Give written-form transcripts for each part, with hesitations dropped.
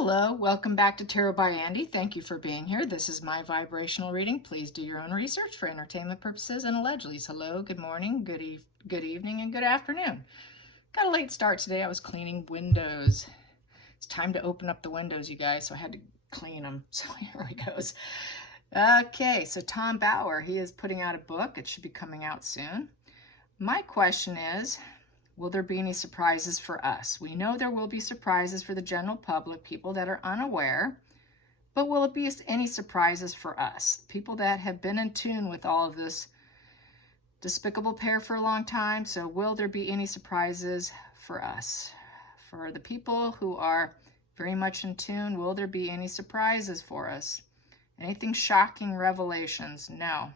Hello, welcome back to Tarot by Andy. Thank you for being here. This is my vibrational reading. Please do your own research for entertainment purposes and allegedly. Hello, good morning, good evening, and good afternoon. Got a late start today. I was cleaning windows. It's time to open up the windows, you guys, so I had to clean them. So here we goes. Okay, so Tom Bauer, he is putting out a book. It should be coming out soon. My question is, will there be any surprises for us? We know there will be surprises for the general public, people that are unaware, but will it be any surprises for us? People that have been in tune with all of this despicable pair for a long time. So will there be any surprises for us? For the people who are very much in tune, will there be any surprises for us? Anything shocking revelations? No.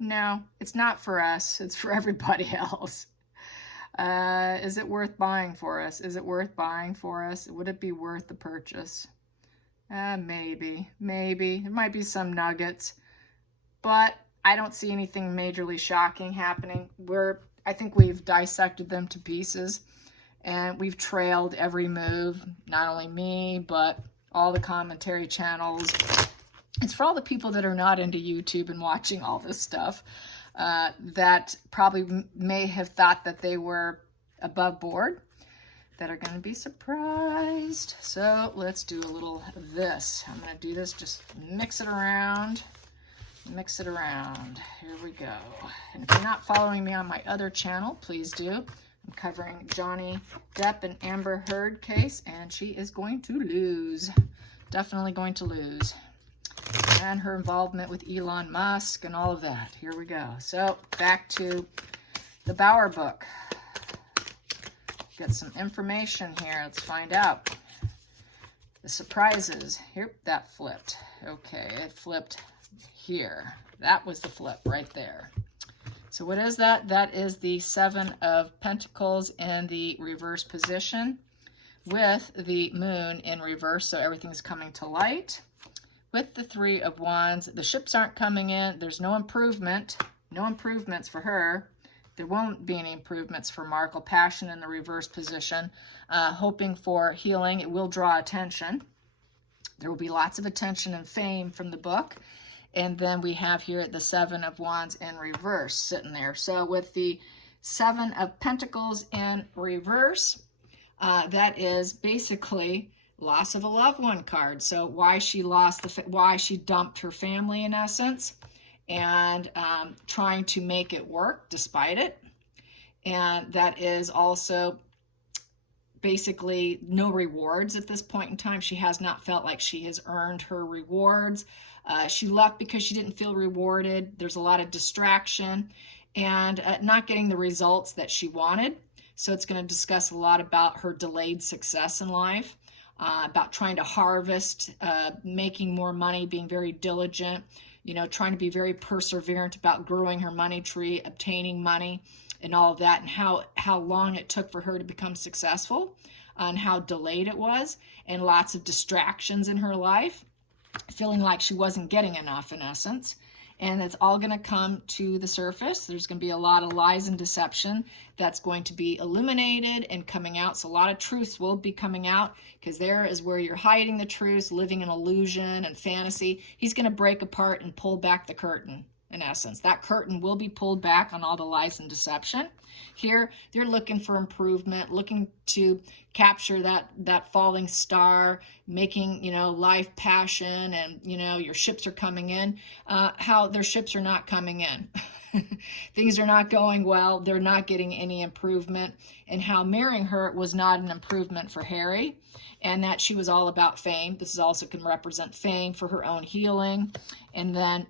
No, it's not for us. It's for everybody else. Is it worth buying for us? Is it worth buying for us? Would it be worth the purchase? Maybe. There might be some nuggets, but I don't see anything majorly shocking happening. I think we've dissected them to pieces, and we've trailed every move. Not only me, but all the commentary channels. It's for all the people that are not into YouTube and watching all this stuff. That probably may have thought that they were above board, that are going to be surprised. So let's do a little of this. I'm going to do this, just mix it around. Here we go. And if you're not following me on my other channel, please do. I'm covering Johnny Depp and Amber Heard case, and she is going to lose. Definitely going to lose. And her involvement with Elon Musk and all of that. Here we go. So back to the Bauer book. Get some information here. Let's find out. The surprises. Here, that flipped. Okay, it flipped here. That was the flip right there. So what is that? That is the Seven of Pentacles in the reverse position with the moon in reverse. So everything's coming to light. With the Three of Wands, the ships aren't coming in. There's no improvement. No improvements for her. There won't be any improvements for Markle. Passion in the reverse position. Hoping for healing. It will draw attention. There will be lots of attention and fame from the book. And then we have here the Seven of Wands in reverse sitting there. So with the Seven of Pentacles in reverse, that is basically loss of a loved one card. So why she why she dumped her family in essence, and trying to make it work despite it. And that is also basically no rewards at this point in time. She has not felt like she has earned her rewards. She left because she didn't feel rewarded. There's a lot of distraction and not getting the results that she wanted. So it's going to discuss a lot about her delayed success in life. About trying to harvest, making more money, being very diligent, trying to be very perseverant about growing her money tree, obtaining money and all of that, and how long it took for her to become successful and how delayed it was, and lots of distractions in her life, feeling like she wasn't getting enough in essence. And it's all going to come to the surface. There's going to be a lot of lies and deception that's going to be illuminated and coming out. So a lot of truths will be coming out, because there is where you're hiding the truths, living in illusion and fantasy. He's going to break apart and pull back the curtain, in essence. That curtain will be pulled back on all the lies and deception. Here, they're looking for improvement, looking to capture that falling star, making, life passion, and, your ships are coming in. How their ships are not coming in. Things are not going well. They're not getting any improvement. And how marrying her was not an improvement for Harry. And that she was all about fame. This is also can represent fame for her own healing. And then,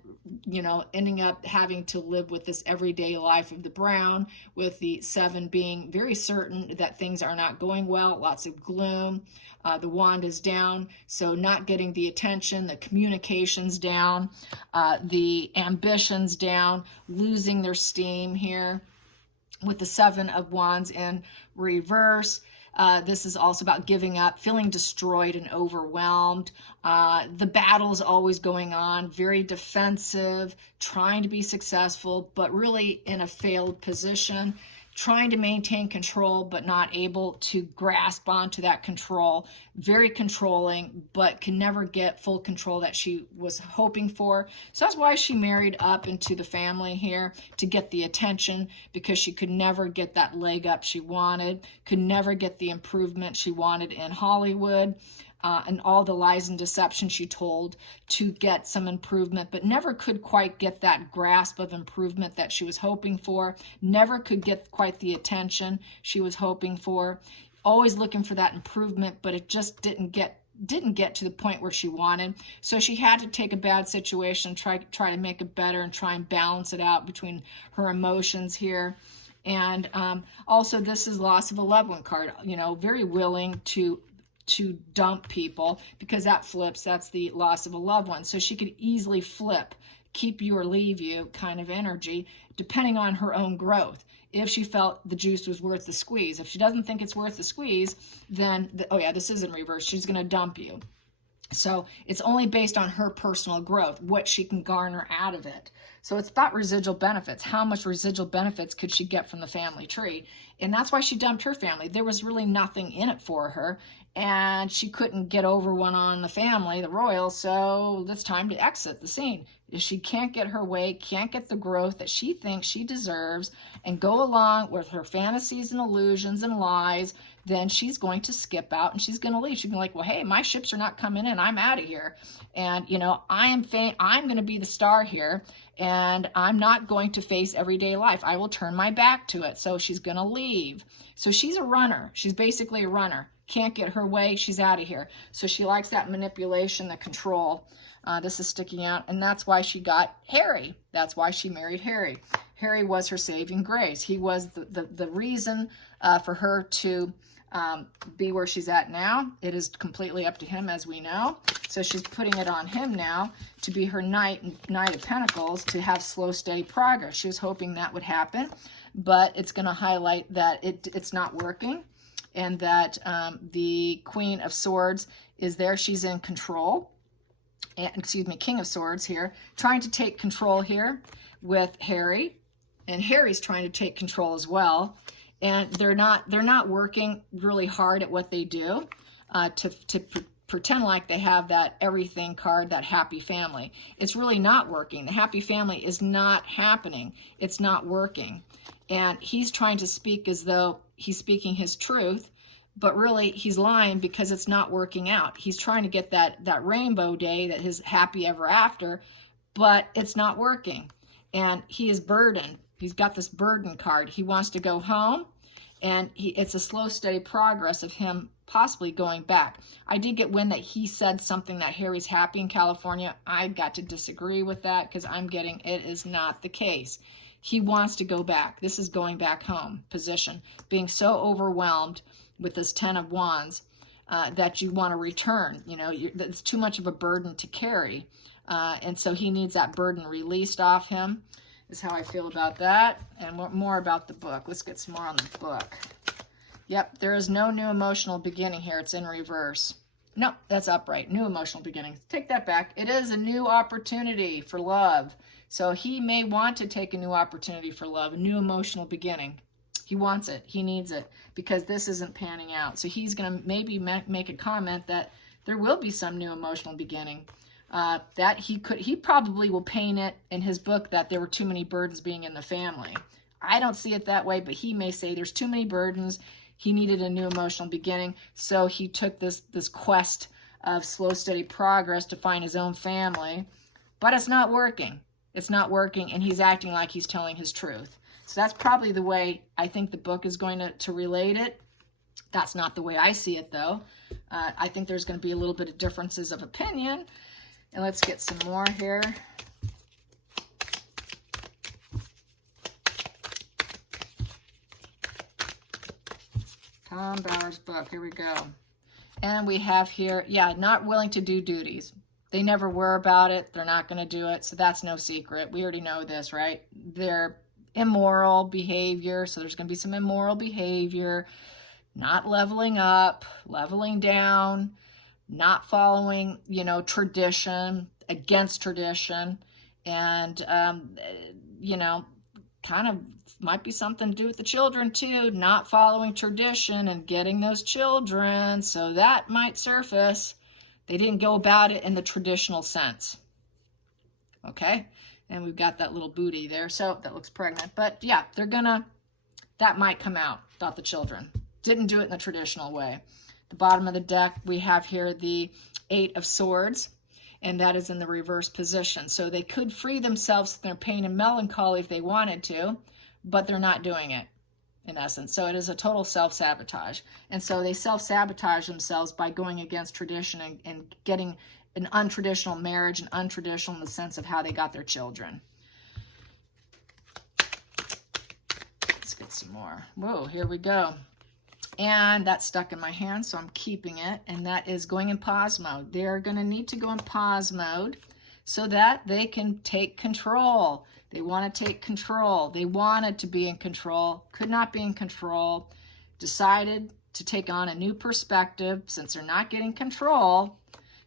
ending up having to live with this everyday life of the Brown, with the Seven being very certain that things are not going well, lots of gloom. The wand is down, so not getting the attention, the communications down, the ambitions down, losing their steam here. With the Seven of Wands in reverse, this is also about giving up, feeling destroyed and overwhelmed. The battle's always going on, very defensive, trying to be successful, but really in a failed position, trying to maintain control, but not able to grasp onto that control, very controlling, but can never get full control that she was hoping for. So that's why she married up into the family here, to get the attention, because she could never get that leg up she wanted, could never get the improvement she wanted in Hollywood. And all the lies and deception she told to get some improvement, but never could quite get that grasp of improvement that she was hoping for, never could get quite the attention she was hoping for, always looking for that improvement, but it just didn't get to the point where she wanted. So she had to take a bad situation, try to make it better, and try and balance it out between her emotions here. And also, this is loss of a loved one card, very willing to dump people, because that flips, that's the loss of a loved one. So she could easily flip keep you or leave you kind of energy, depending on her own growth. If she felt the juice was worth the squeeze. If she doesn't think it's worth the squeeze, then, oh yeah, this is in reverse, she's going to dump you. So it's only based on her personal growth, what she can garner out of it. So it's about residual benefits. How much residual benefits could she get from the family tree? And that's why she dumped her family. There was really nothing in it for her, and she couldn't get over one on the family, the royals, so it's time to exit the scene. If she can't get her way, can't get the growth that she thinks she deserves, and go along with her fantasies and illusions and lies, then she's going to skip out and she's going to leave. She'll be like, well, hey, my ships are not coming in. I'm out of here. And, I'm going to be the star here, and I'm not going to face everyday life. I will turn my back to it. So she's going to leave. So she's a runner. She's basically a runner. Can't get her way. She's out of here. So she likes that manipulation, the control. This is sticking out, and that's why she got Harry. That's why she married Harry. Harry was her saving grace. He was the reason for her to be where she's at now. It is completely up to him, as we know. So she's putting it on him now to be her Knight of Pentacles, to have slow, steady progress. She was hoping that would happen, but it's going to highlight that it's not working, and that the Queen of Swords is there. She's in control. King of Swords here, trying to take control here with Harry, and Harry's trying to take control as well. And they're not working really hard at what they do to pretend like they have that everything card, that happy family. It's really not working. The happy family is not happening. It's not working. And he's trying to speak as though he's speaking his truth, but really he's lying, because it's not working out. He's trying to get that rainbow day, that his happy ever after, but it's not working. And he is burdened. He's got this burden card. He wants to go home, and it's a slow, steady progress of him possibly going back. I did get wind that he said something that Harry's happy in California. I got to disagree with that, because I'm getting it is not the case. He wants to go back. This is going back home position, being so overwhelmed with this 10 of Wands that you want to return. It's too much of a burden to carry. And so he needs that burden released off him, is how I feel about that. And more about the book. Let's get some more on the book. Yep, there is no new emotional beginning here. It's in reverse. No, that's upright. New emotional beginning. Take that back. It is a new opportunity for love. So he may want to take a new opportunity for love, a new emotional beginning. He wants it. He needs it, because this isn't panning out. So he's going to maybe make a comment that there will be some new emotional beginning. That he probably will paint it in his book that there were too many burdens being in the family. I don't see it that way, but he may say there's too many burdens. He needed a new emotional beginning. So he took this quest of slow, steady progress to find his own family, but it's not working. It's not working, and he's acting like he's telling his truth. So that's probably the way I think the book is going to relate it. That's not the way I see it, though. I think there's going to be a little bit of differences of opinion. And let's get some more here. Tom Bauer's book. Here we go. And we have here, not willing to do duties. They never were about it. They're not going to do it. So that's no secret. We already know this, right? They're immoral behavior. So there's going to be some immoral behavior. Not leveling up, leveling down, not following, tradition, against tradition. And, kind of might be something to do with the children too, not following tradition and getting those children. So that might surface. They didn't go about it in the traditional sense. Okay, and we've got that little booty there, so that looks pregnant. But yeah, that might come out about the children. Didn't do it in the traditional way. The bottom of the deck, we have here the 8 of Swords, and that is in the reverse position. So they could free themselves from their pain and melancholy if they wanted to, but they're not doing it, in essence. So it is a total self-sabotage. And so they self-sabotage themselves by going against tradition and getting an untraditional marriage, and untraditional in the sense of how they got their children. Let's get some more. Whoa, here we go. And that's stuck in my hand, so I'm keeping it. And that is going in pause mode. They're going to need to go in pause mode so that they can take control. They want to take control. They wanted to be in control, could not be in control, decided to take on a new perspective since they're not getting control,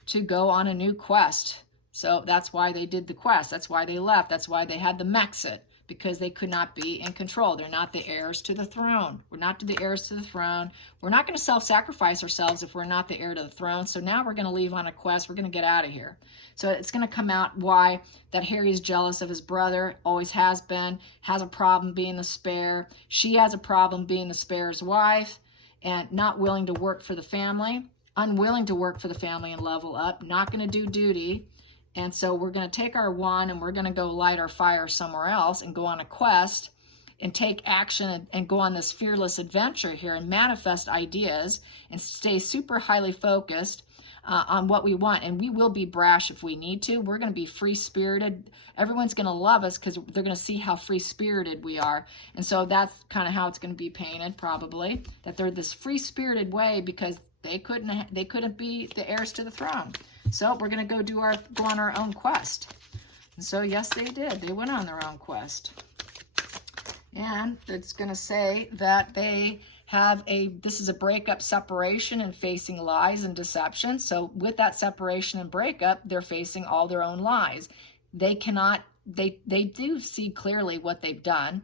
to go on a new quest. So that's why they did the quest. That's why they left. That's why they had the Mexit, because they could not be in control. They're not the heirs to the throne. We're not the heirs to the throne. We're not going to self-sacrifice ourselves if we're not the heir to the throne. So now we're going to leave on a quest. We're going to get out of here. So it's going to come out why that Harry's jealous of his brother, always has been, has a problem being the spare. She has a problem being the spare's wife and not willing to work for the family, unwilling to work for the family and level up, not going to do duty. And so we're going to take our wand and we're going to go light our fire somewhere else and go on a quest and take action and go on this fearless adventure here and manifest ideas and stay super highly focused on what we want. And we will be brash if we need to. We're going to be free-spirited. Everyone's going to love us because they're going to see how free-spirited we are. And so that's kind of how it's going to be painted, probably, that they're this free-spirited way because they couldn't be the heirs to the throne. So we're going to go on our own quest. And so yes, they did. They went on their own quest. And it's going to say that they have this is a breakup, separation, and facing lies and deception. So with that separation and breakup, they're facing all their own lies. They do see clearly what they've done,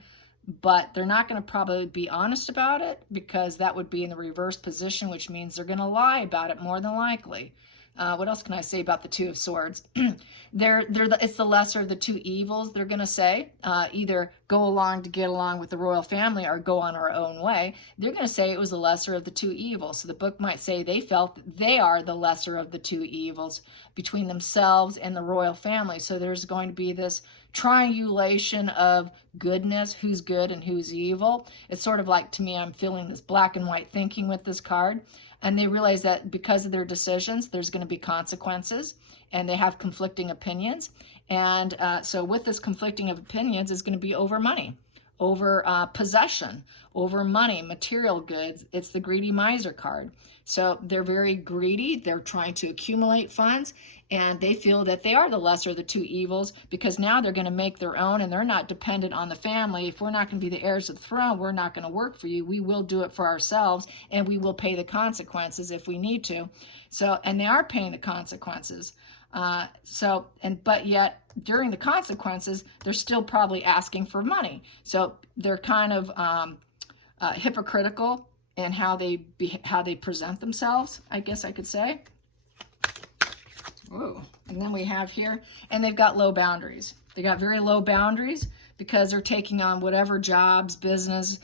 but they're not going to probably be honest about it because that would be in the reverse position, which means they're going to lie about it more than likely. What else can I say about the 2 of Swords? It's the lesser of the 2 evils, they're going to say. Either go along to get along with the royal family or go on our own way. They're going to say it was the lesser of the 2 evils. So the book might say they felt that they are the lesser of the 2 evils between themselves and the royal family. So there's going to be this triangulation of goodness, who's good and who's evil. It's sort of like, to me, I'm feeling this black and white thinking with this card. And they realize that because of their decisions, there's going to be consequences, and they have conflicting opinions. And so with this conflicting of opinions is going to be over money, over possession, over money, material goods. It's the greedy miser card. So they're very greedy. They're trying to accumulate funds, and they feel that they are the lesser of the 2 evils because now they're going to make their own, and they're not dependent on the family. If we're not going to be the heirs of the throne, we're not going to work for you. We will do it for ourselves, and we will pay the consequences if we need to. So, and they are paying the consequences. But yet during the consequences, they're still probably asking for money. So they're kind of hypocritical in how they present themselves, I guess I could say. Whoa. And then we have here, and they've got low boundaries. They got very low boundaries because they're taking on whatever jobs, business,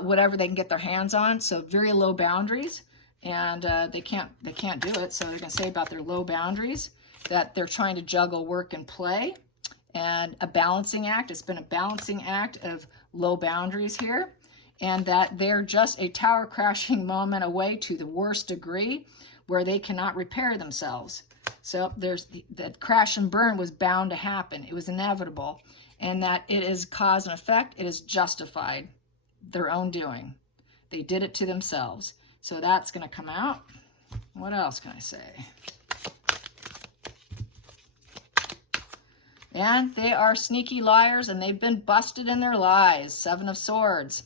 whatever they can get their hands on. So very low boundaries, and they can't do it. So they're going to say about their low boundaries that they're trying to juggle work and play, and a balancing act. It's been a balancing act of low boundaries here, and that they're just a tower crashing moment away to the worst degree where they cannot repair themselves. So there's that crash and burn was bound to happen. It was inevitable, and that it is cause and effect. It is justified, their own doing. They did it to themselves. So that's going to come out. What else can I say? And they are sneaky liars, and they've been busted in their lies. 7 of Swords.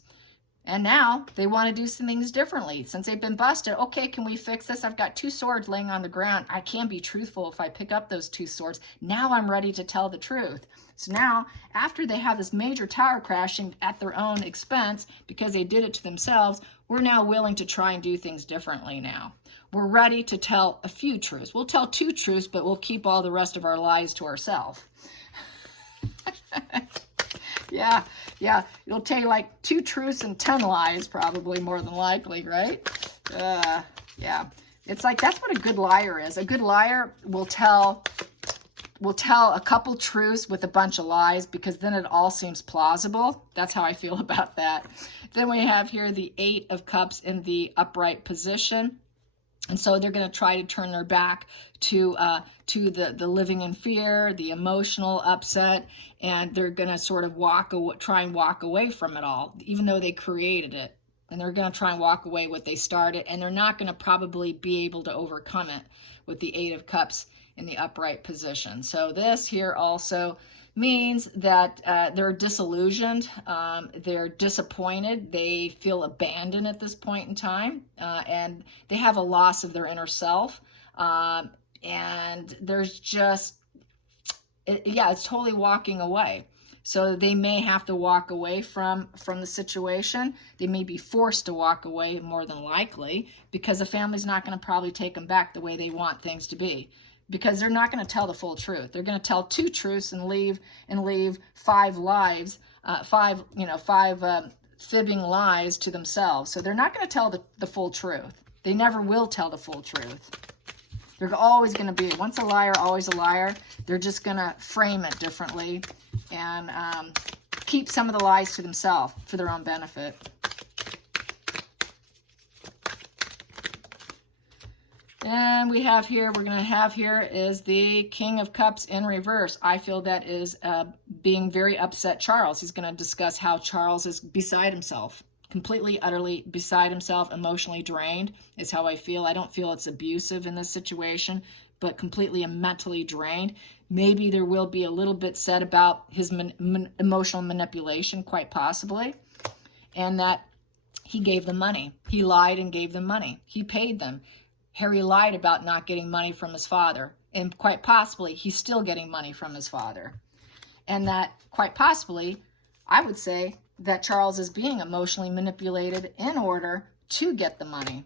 And now they want to do some things differently. Since they've been busted, okay, can we fix this? I've got 2 swords laying on the ground. I can be truthful if I pick up those 2 swords. Now I'm ready to tell the truth. So now, after they have this major tower crashing at their own expense because they did it to themselves, we're now willing to try and do things differently now. We're ready to tell a few truths. We'll tell 2 truths, but we'll keep all the rest of our lies to ourselves. Yeah, it'll take like 2 truths and 10 lies, probably, more than likely, right? Yeah, it's like, that's what a good liar is. A good liar will tell a couple truths with a bunch of lies, because then it all seems plausible. That's how I feel about that. Then we have here the 8 of Cups in the upright position. And so they're going to try to turn their back to the living in fear, the emotional upset, and they're going to sort of try and walk away from it all, even though they created it. And they're going to try and walk away what they started, and they're not going to probably be able to overcome it with the 8 of Cups in the upright position. So this here also means that they're disillusioned, they're disappointed, they feel abandoned at this point in time, and they have a loss of their inner self, and there's just, it's totally walking away. So they may have to walk away from the situation. They may be forced to walk away, more than likely, because the family's not going to probably take them back the way they want things to be. Because they're not going to tell the full truth. They're going to tell 2 truths and leave 5 lies, 5 fibbing lies to themselves. So they're not going to tell the full truth. They never will tell the full truth. They're always going to be, once a liar, always a liar. They're just going to frame it differently and keep some of the lies to themselves for their own benefit. And we have here, we're going to have here is the King of Cups in reverse. I feel that is being very upset Charles. He's going to discuss how Charles is beside himself, completely, utterly beside himself, emotionally drained is how I feel. I don't feel it's abusive in this situation, but completely and mentally drained. Maybe there will be a little bit said about his emotional manipulation, quite possibly, and that he gave them money. He lied and gave them money. He paid them. Harry lied about not getting money from his father, and quite possibly he's still getting money from his father. And that quite possibly, I would say that Charles is being emotionally manipulated in order to get the money,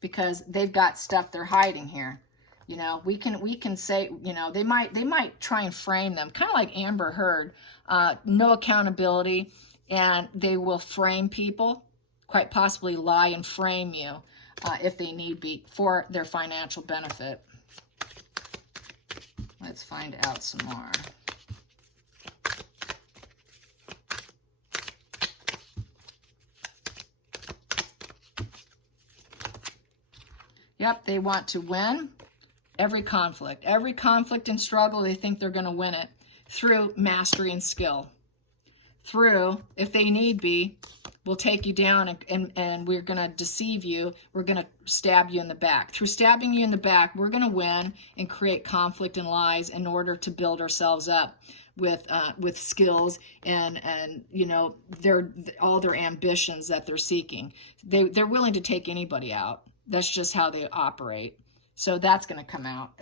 because they've got stuff they're hiding here. You know, we can say, you know, they might try and frame them, kind of like Amber Heard, no accountability, and they will frame people, quite possibly lie and frame you. If they need be, for their financial benefit. Let's find out some more. Yep, they want to win every conflict. Every conflict and struggle, they think they're going to win it through mastery and skill. Through, if they need be, we'll take you down and we're going to deceive you. We're going to stab you in the back. Through stabbing you in the back, we're going to win and create conflict and lies in order to build ourselves up with skills and you know, all their ambitions that they're seeking. They're willing to take anybody out. That's just how they operate. So that's going to come out,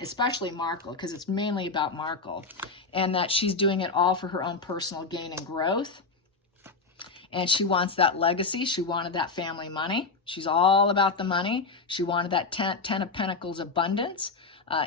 especially Markle, because it's mainly about Markle, and that she's doing it all for her own personal gain and growth. And she wants that legacy. She wanted that family money. She's all about the money. She wanted that 10 of Pentacles abundance,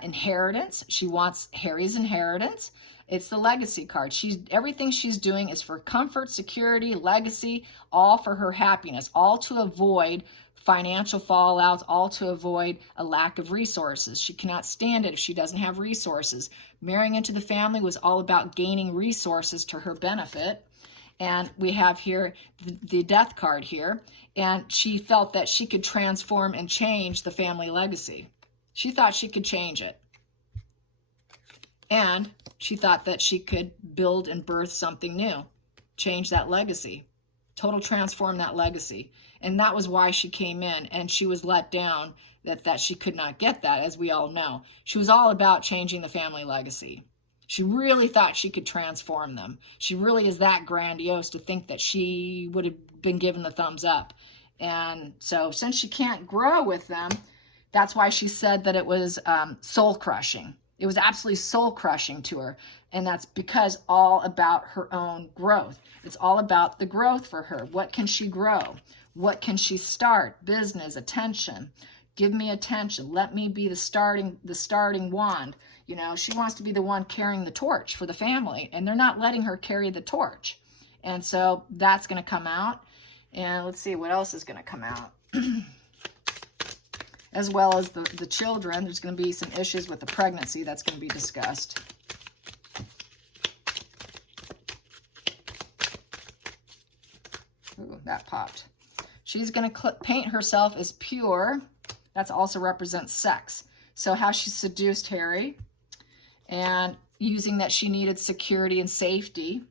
inheritance. She wants Harry's inheritance. It's the legacy card. Everything she's doing is for comfort, security, legacy, all for her happiness, all to avoid financial fallouts, all to avoid a lack of resources. She cannot stand it if she doesn't have resources. Marrying into the family was all about gaining resources to her benefit. And we have here the death card here. And she felt that she could transform and change the family legacy. She thought she could change it. And she thought that she could build and birth something new, change that legacy, total transform that legacy. And that was why she came in, and she was let down that she could not get that, as we all know. She was all about changing the family legacy. She really thought she could transform them. She really is that grandiose to think that she would have been given the thumbs up. And so since she can't grow with them, that's why she said that it was soul crushing. It was absolutely soul crushing to her. And that's because all about her own growth. It's all about the growth for her. What can she grow? What can she start? Business, attention. Give me attention. Let me be the starting wand. You know, she wants to be the one carrying the torch for the family, and they're not letting her carry the torch. And so that's going to come out. And let's see what else is going to come out. As well as the children. There's going to be some issues with the pregnancy that's going to be discussed. Ooh, that popped. She's going to paint herself as pure. That also represents sex. So how she seduced Harry, and using that she needed security and safety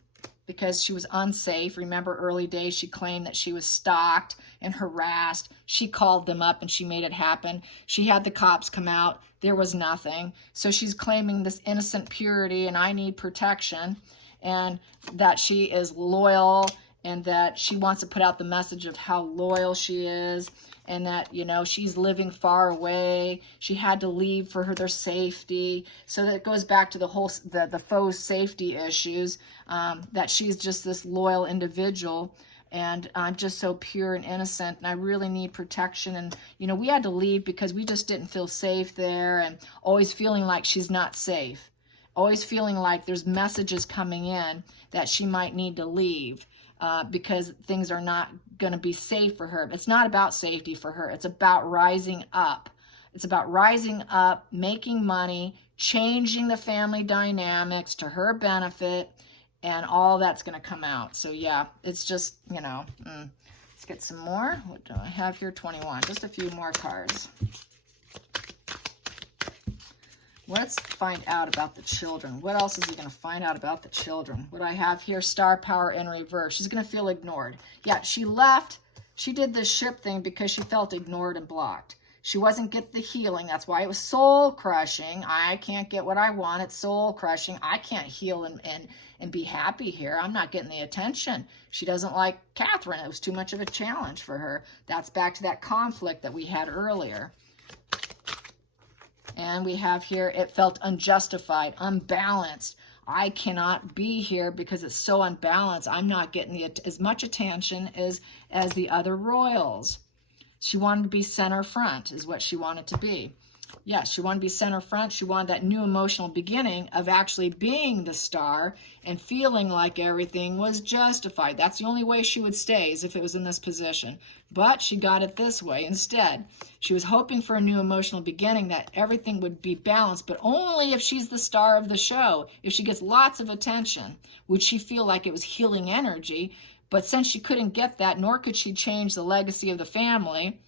because she was unsafe. Remember, early days, she claimed that she was stalked and harassed. She called them up and she made it happen. She had the cops come out. There was nothing. So she's claiming this innocent purity and I need protection, and that she is loyal, and that she wants to put out the message of how loyal she is, and that, you know, she's living far away. She had to leave for their safety. So that goes back to the whole, the faux safety issues, that she's just this loyal individual, and I'm just so pure and innocent, and I really need protection. And, you know, we had to leave because we just didn't feel safe there, and always feeling like she's not safe. Always feeling like there's messages coming in that she might need to leave. Because things are not going to be safe for her. It's not about safety for her. It's about rising up. It's about rising up, making money, changing the family dynamics to her benefit, and all that's going to come out. So yeah, it's just, you know, let's get some more. What do I have here? 21. Just a few more cards. Let's find out about the children. What else is he going to find out about the children? What I have here, star power in reverse. She's going to feel ignored. Yeah, she left. She did this ship thing because she felt ignored and blocked. She wasn't getting the healing. That's why it was soul crushing. I can't get what I want. It's soul crushing. I can't heal and be happy here. I'm not getting the attention. She doesn't like Catherine. It was too much of a challenge for her. That's back to that conflict that we had earlier. And we have here, it felt unjustified, unbalanced. I cannot be here because it's so unbalanced. I'm not getting as much attention as the other royals. She wanted to be center front is what she wanted to be. Yes, she wanted to be center front. She wanted that new emotional beginning of actually being the star and feeling like everything was justified. That's the only way she would stay, is if it was in this position. But she got it this way instead. She was hoping for a new emotional beginning, that everything would be balanced, but only if she's the star of the show. If she gets lots of attention, would she feel like it was healing energy. But since she couldn't get that, nor could she change the legacy of the family,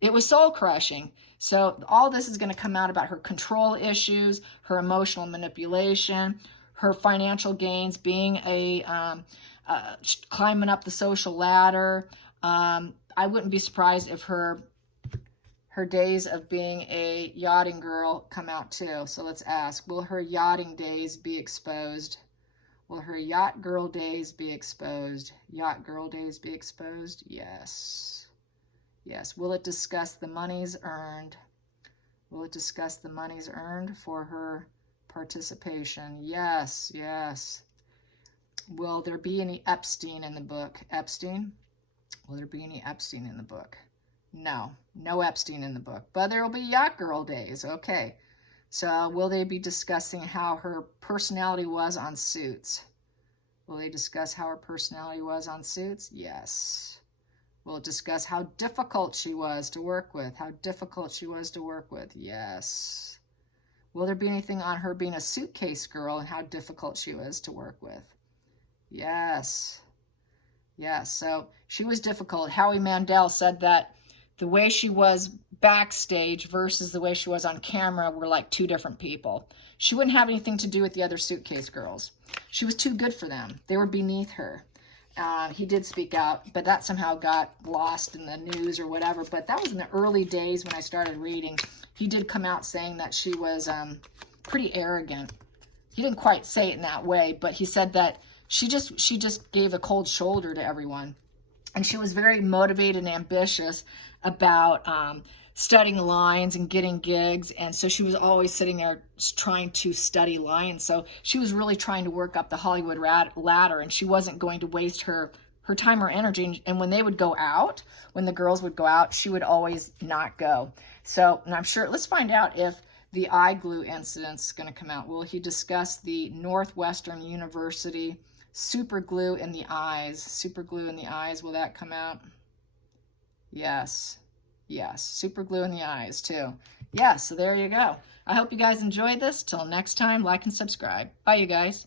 it was soul crushing. So all this is going to come out about her control issues, her emotional manipulation, her financial gains, being climbing up the social ladder. I wouldn't be surprised if her days of being a yachting girl come out too. So let's ask, will her yachting days be exposed? Will her yacht girl days be exposed? Yacht girl days be exposed? Yes. Yes. Will it discuss the monies earned? Will it discuss the monies earned for her participation? Yes, yes. Will there be any Epstein in the book? Epstein? Will there be any Epstein in the book? No, no Epstein in the book. But there will be yacht girl days. Okay. So will they be discussing how her personality was on Suits? Will they discuss how her personality was on Suits? Yes. Will it discuss how difficult she was to work with? How difficult she was to work with? Yes. Will there be anything on her being a suitcase girl and how difficult she was to work with? Yes. Yes. So she was difficult. Howie Mandel said that the way she was backstage versus the way she was on camera were like two different people. She wouldn't have anything to do with the other suitcase girls. She was too good for them. They were beneath her. He did speak out, but that somehow got lost in the news or whatever. But that was in the early days when I started reading. He did come out saying that she was pretty arrogant. he didn't quite say it in that way, but he said that she just gave a cold shoulder to everyone. And she was very motivated and ambitious about studying lines and getting gigs. And so she was always sitting there trying to study lines. So she was really trying to work up the Hollywood ladder, and she wasn't going to waste her time or energy. And when they would go out, when the girls would go out, she would always not go. So, and I'm sure, let's find out if the eye glue incident is going to come out. Will he discuss the Northwestern University super glue in the eyes? Super glue in the eyes, will that come out? Yes. Yes, super glue in the eyes too. Yeah, so there you go. I hope you guys enjoyed this. Till next time, like and subscribe. Bye, you guys.